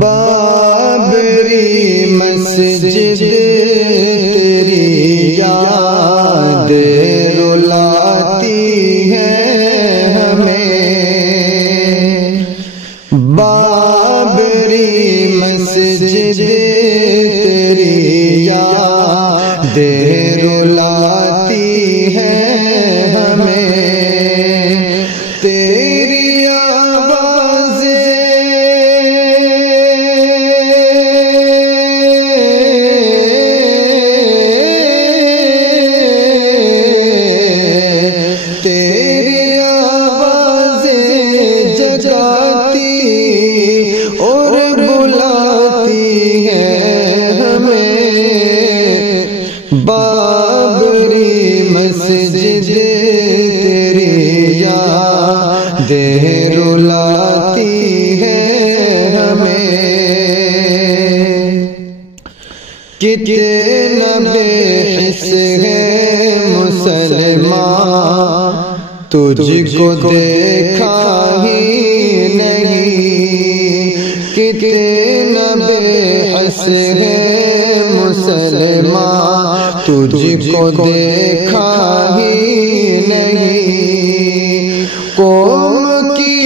بابری مسجد تیری یاد رلاتی ہے ہمیں، بابری مسجد تیری یاد رلاتی ہے ہمیں، تیری اور بلاتی ہے ہمیں، بابری مسجد تیری یاد رلاتی ہے ہمیں، کتنا بے حس ہے مسلمان تجھ کو دیکھا ہی نہیں، کتنا بے حس ہے مسلمان تجھ کو دیکھا ہی نہیں، قوم کی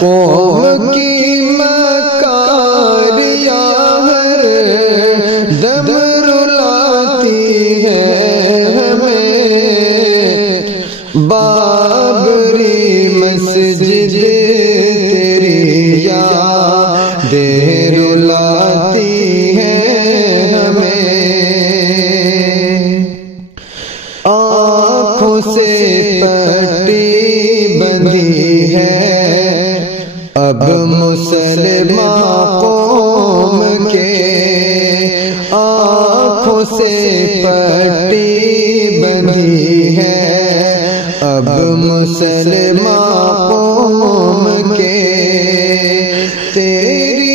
قوم کی مکاریاں ہر دم رلاتی ہے ہمیں، بابری مسجد تیری یاد رلاتی ہے ہمیں، آنکھوں سے پٹی بندھی ہے اب مسلمان قوم کے، آنکھوں سے پٹی بندھی ہے اب مسلمان قوم کے، تیری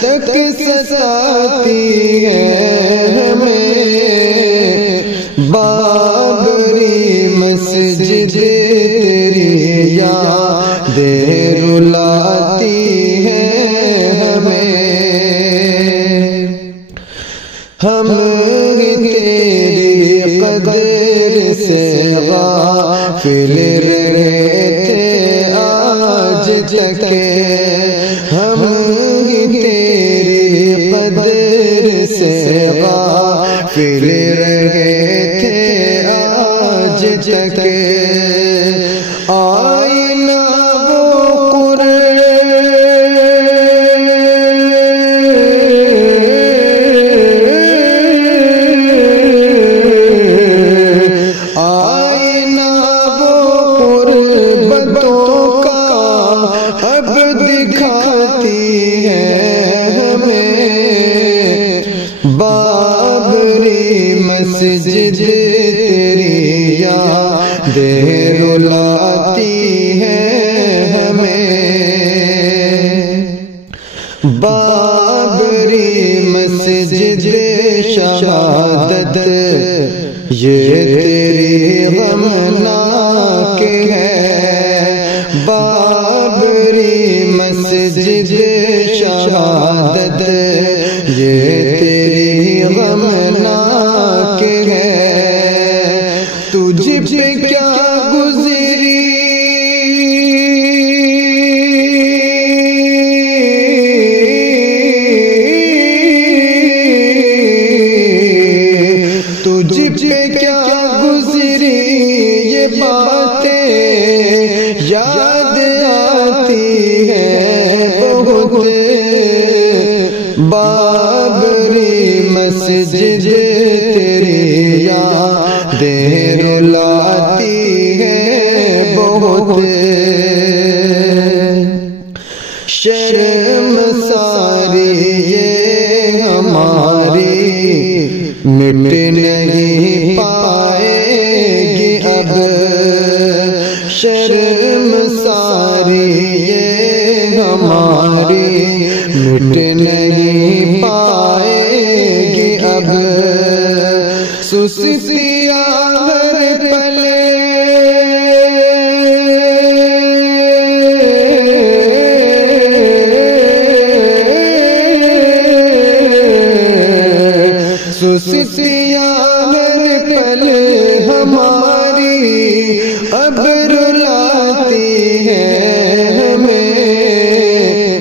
تک ستاتی ہے ہمیں، بابری مسجد تیری یاد رلاتی ہے ہمیں، ہم تیری قدر سے غافل رہے تھے آج تک، ہم تیری قدر سے غافل رہے تھے آج تک، آئینہ وہ قربتوں کا اب دکھاتی ہے ہمیں، بابری مسجد تیری یاد رلاتی ہے ہمیں، بابری مسجد شہادت یہ تیری غمناک ہے، بابری مسجد شہادت یہ تیری غمناک ہے، تجھ پہ کیا گزری تجھ پہ کیا گزری یہ باتیں یاد آتی ہے بہت، بابری مسجد تیری یاد رلاتی ہے بہت، شرم ساری یہ ہماری مٹ نہیں پائے گی اب شرم ساری یہ ہماری مٹ نہیں پائے گی اب سستیاں ہر پلے سستیاں ہر پل ہماری اب رلاتی ہے ہمیں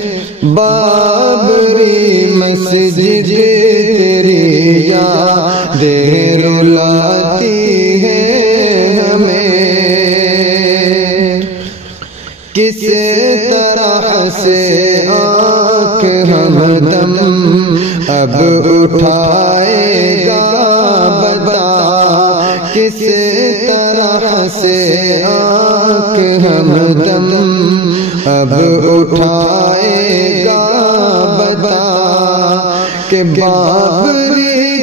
بابری مسجد تیری یادیں رلاتی ہے ہمیں کس طرح سے آنکھ ہمدم اب اٹھائے گا بتا کس طرح سے آنکھ ہمدم اب اٹھائے گا بتا کہ بابری